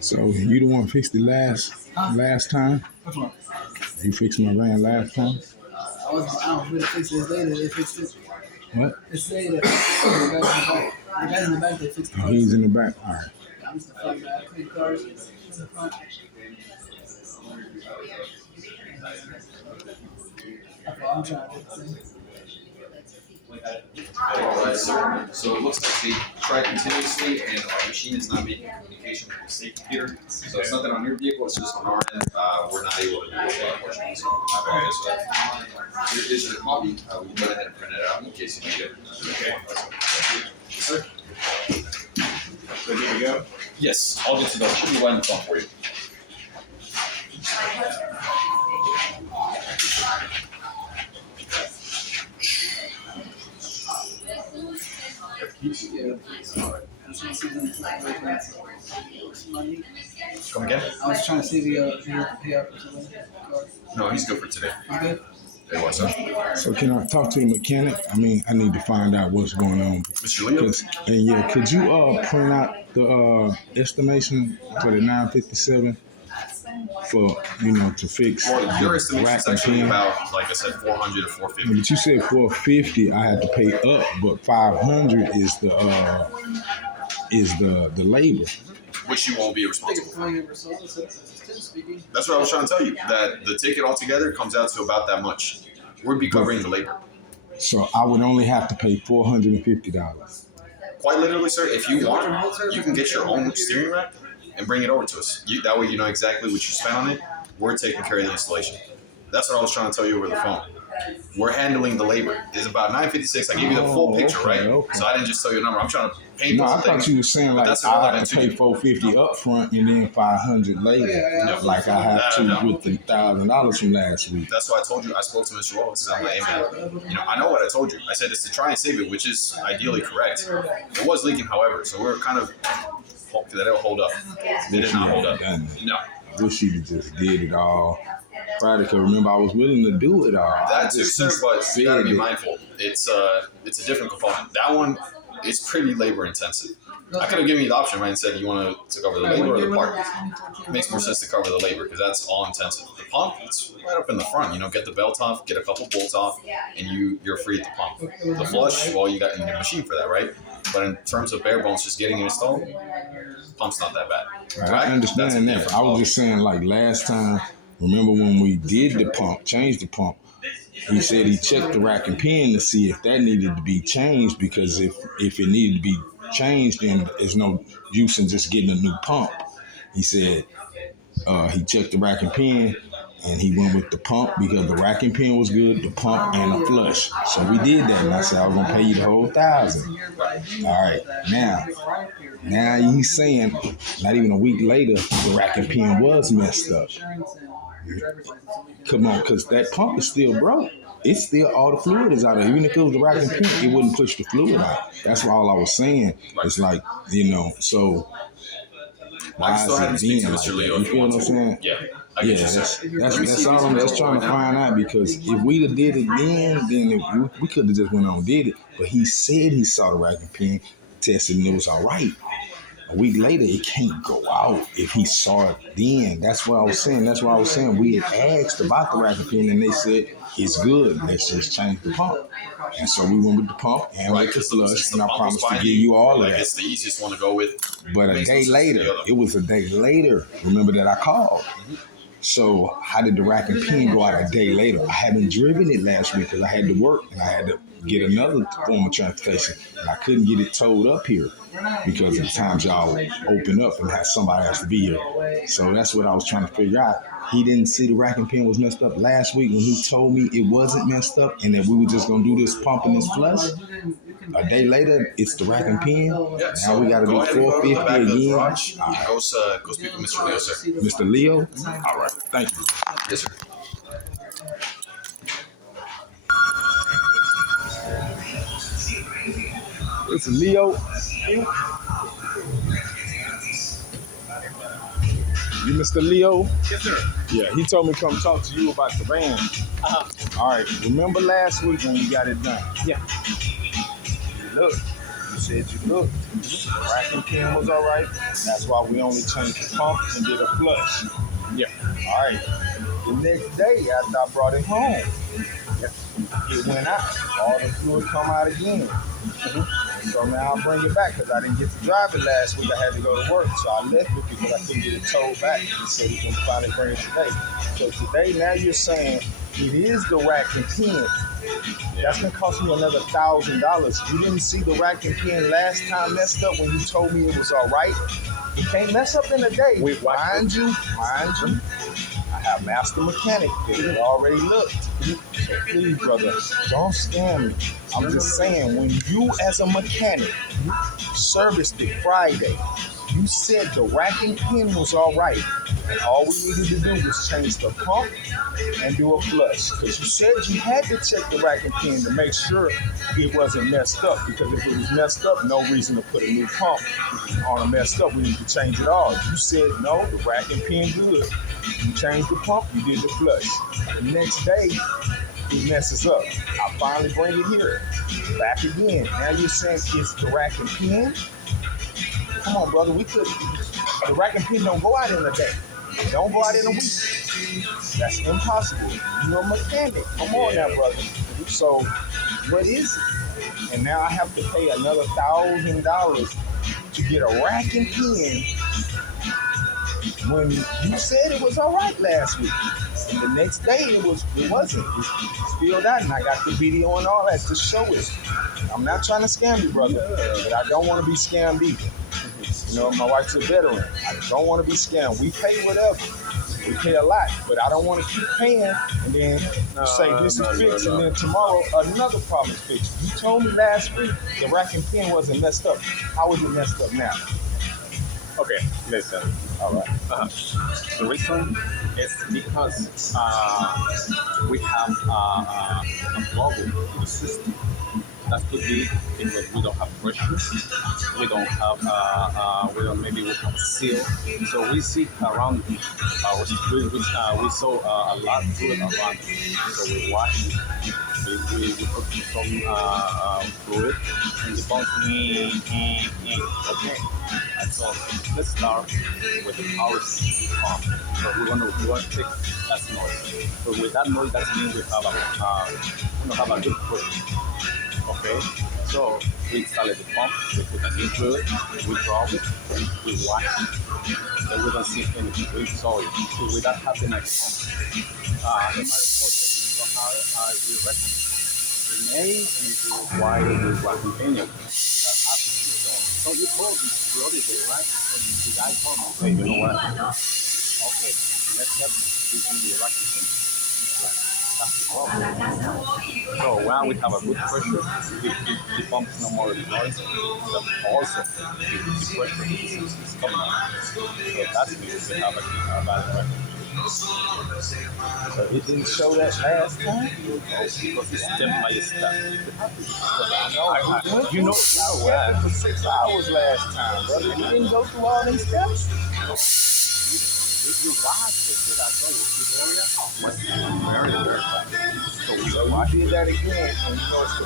So you the one fixed it last time? Which one? You fixed my van last time? I was really fixed it. They fixed it. What? It's they that fixed it. The guys in the back, they fixed the Oh, cars. he's in the back. All right. I'm just the front guy. I clean cars in the front. Okay, I'm trying to get this. Alright, so it looks like they try continuously and our machine is not making communication with the state computer. So it's nothing on your vehicle, it's just on our end. We're not able to do it, unfortunately. So I apologize for that. Here is your copy. We can go ahead and print it out in case you need it. Okay. Yes, sir. So here we go. Yes, all good to go. Should be right in the phone for you. Come again? I was trying to see if he had to pay up or something. No, he's good for today. You good? Hey, what's up? So can I talk to the mechanic? I mean, I need to find out what's going on. Mr. Leo? And yeah, could you print out the estimation for the 957 for to fix Well, your the estimation rack is and actually pin? about, like I said, 400 to 450. But you said 450, I had to pay up, but 500 is the labor. Which you won't be responsible for. Speaking. That's what I was trying to tell you. That the ticket altogether comes out to about that much. We'd be covering the labor. So I would only have to pay $450. Quite literally, sir, if you want, you can get your own steering rack and bring it over to us. That way you know exactly what you spent on it. We're taking care of the installation. That's what I was trying to tell you over the phone. We're handling the labor. It's about 956. I gave you the full picture, right? Okay. So I didn't just tell you a number. I'm trying to paint No, I those thought things. you were saying like that's I irrelevant had to to pay you. $450 up front and then $500 later, No. like I had to No. with the $1,000 from last week. That's why I told you. I spoke to Mr. Wallace. I'm like, hey man, I know what I told you. I said it's to try and save it, which is ideally correct. It was leaking, however, so we're kind of hoping that it'll hold up. It did not hold up. No. I wish you just did it all. Friday, because remember I was willing to do it all. That too, sir, but you gotta be mindful. It's a different component. That one is pretty labor intensive. I could have given you the option, right, and said you want to cover the labor or the part. It makes more sense to cover the labor because that's all intensive. The pump, it's right up in the front. Get the belt off, get a couple bolts off, and you're free at the pump. The flush, well, you got your machine for that, right? But in terms of bare bones, just getting it installed, pump's not that bad. Right? I understand that. I was just saying, like last time, remember when we did the pump, changed the pump, he said he checked the rack and pin to see if that needed to be changed because if it needed to be changed, then there's no use in just getting a new pump. He said he checked the rack and pin and he went with the pump because the rack and pin was good, the pump and the flush. So we did that and I said I was gonna pay you the whole $1,000. All right, now he's saying not even a week later the rack and pin was messed up. Come on, because that pump is still broke. It's still all the fluid is out there. Even if it was the rack and pin, it wouldn't push the fluid out. That's all I was saying. It's like, so why I still haven't is it speak to being Mr. like Leo. that? You feel what I'm saying? Yeah. Yeah, that's all I'm just trying to find out because if we'd have did it then we could have just went on and did it. But he said he saw the rack and pin, tested, and it was all right. A week later, it can't go out if he saw it then. That's what I was saying. That's why I was saying we had asked about the rack and pin, and they said it's good. Let's just change the pump. And so we went with the pump and with the flush, and I promised to give you all of that. It's the easiest one to go with. But a day later, it was a day later. Remember that I called. So how did the rack and pin go out a day later? I hadn't driven it last week because I had to work and I had to get another form of transportation, and I couldn't get it towed up here because at times y'all open up and somebody has to be here. So that's what I was trying to figure out. He didn't see the rack and pin was messed up last week when he told me it wasn't messed up and that we were just gonna do this pump and this flush. A day later, it's the rack and pin. Yeah, now we got to do 450 again. Go speak with Mr. Leo, sir. Mr. Leo? All right. Thank you. Yes, sir. Mr. Leo? You Mr. Leo? Yes, sir. Yeah, he told me to come talk to you about the van. All right. Remember last week when we got it done? Yeah. looked. You said you looked. The rack and pin was all right. That's why we only changed the pump and did a flush. Yeah. All right. The next day after I brought it home, it went out. All the fluid come out again. So now I'll bring it back because I didn't get to drive it last week. I had to go to work. So I left it because I couldn't get it towed back. He said he can finally bring it today. So today, now you're saying it is the rack and pin. That's gonna cost me another $1,000. You didn't see the rack and pin last time messed up when you told me it was all right. It can't mess up in a day. Mind you, I have master mechanic that already looked. So please, brother, don't scam me. I'm just saying, when you as a mechanic serviced it Friday, you said the rack and pin was all right. And all we needed to do was change the pump and do a flush. Because you said you had to check the rack and pin to make sure it wasn't messed up. Because if it was messed up, no reason to put a new pump on a messed up. We need to change it all. You said, no, the rack and pin good. You changed the pump, you did the flush. The next day, it messes up. I finally bring it here. Back again. Now you're saying it's the rack and pin? Come on, brother. The rack and pin don't go out in a day. It don't go out in a week. That's impossible. You're a mechanic. Come on now, brother. So, what is it? And now I have to pay another $1,000 to get a rack and pin when you said it was all right last week. And the next day it wasn't. It spilled out, and I got the video and all that to show it. I'm not trying to scam you, brother, but I don't want to be scammed either. You know, my wife's a veteran. I don't want to be scammed. We pay whatever. We pay a lot, but I don't want to keep paying and then say this is fixed, and then tomorrow another problem is fixed. You told me last week the rack and pin wasn't messed up. How is it messed up now? Okay, listen. All right. The reason is because we have a problem in the system. That could be because we don't have pressure, maybe we have seal. So we see around our street, we saw a lot of fluid around. So we wash it. We put some fluid in the pump. Okay. And so let's start with the power pump. So we want to take that noise. So with that noise, that means we have a good pressure. Okay, so we installed the pump, we put a new fluid, we drop it, we wash it, then we don't see anything, we saw it. So with that happening at the pump, in my report, we don't have we reckon. Maybe this is why we were continuing. That happened. So you told me the other day, right? So the guy told me, hey, you know what? Okay, let's have this in the electric thing. That's the problem. So when we have a good pressure, the pump is no more noise, but also the pressure is coming out. So that means we have a bad pressure. So it didn't show that last time? Because it's step by step. You know, I went for 6 hours last time, brother. You didn't go through all these steps? You watch it, did I tell you this area was very, very bad. So we did that again, and you know it's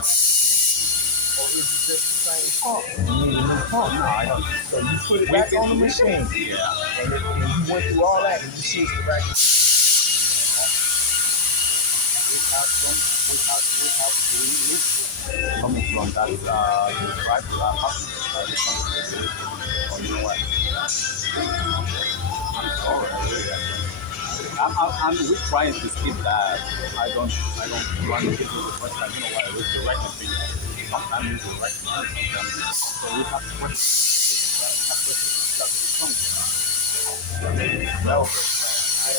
or is it just the same pump? You need a new pump. No, I don't. So you put it back on the machine. Yeah. And you went through all that, and you see it's the rack. We have three loops coming from that drive to that house. Oh, you know what? I'm sorry, I really am. We're trying to skip that. I don't want to get to the first time. You know what? It's the right thing. Sometimes it's the right thing. Sometimes. So we have to No, I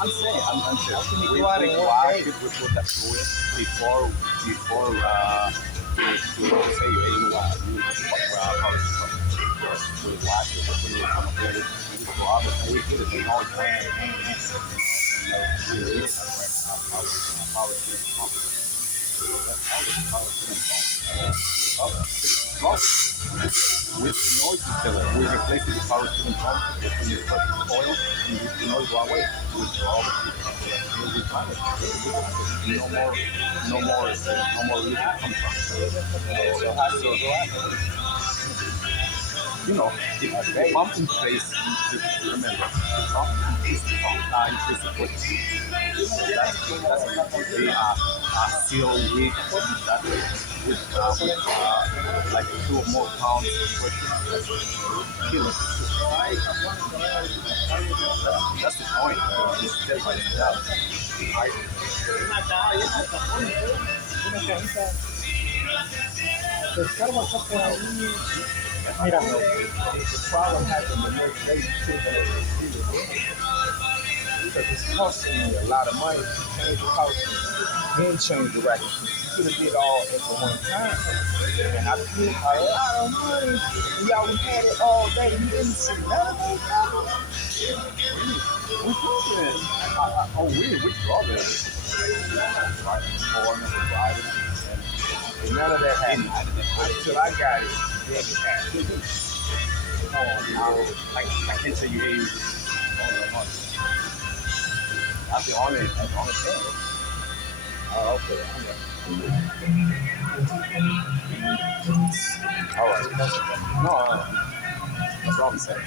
understand it. I'm saying, we wash it, we put that fluid before to say, hey, you know, we wash it, we put it on the plate, we drop it, and we put it in all the way. We really have a power steering pump. That's how the power steering pump. With noise filler, we replace the power steering pump with the oil, and the noise go away. withdrawal. We got it. No more liquid consumption. So how do you go out? The pumping phase, remember, the pumping is the pump, increase the potency. That's a seal week that with like 2 more pounds of pressure. That's kill it. That's the point. It's step by step. Right? Mira, the problem happened the next day too, because it's costing me a lot of money to change the house, then change the racket. You could have did all at the one time, and I spent a lot of money. Y'all we had it all day. You didn't see none of it. We could. We strawberries. Right? Or provided. And none of that happened until I got it. Then it happened. I can't tell you age. That's the only thing. Oh, okay. All right. No, that's what I'm saying.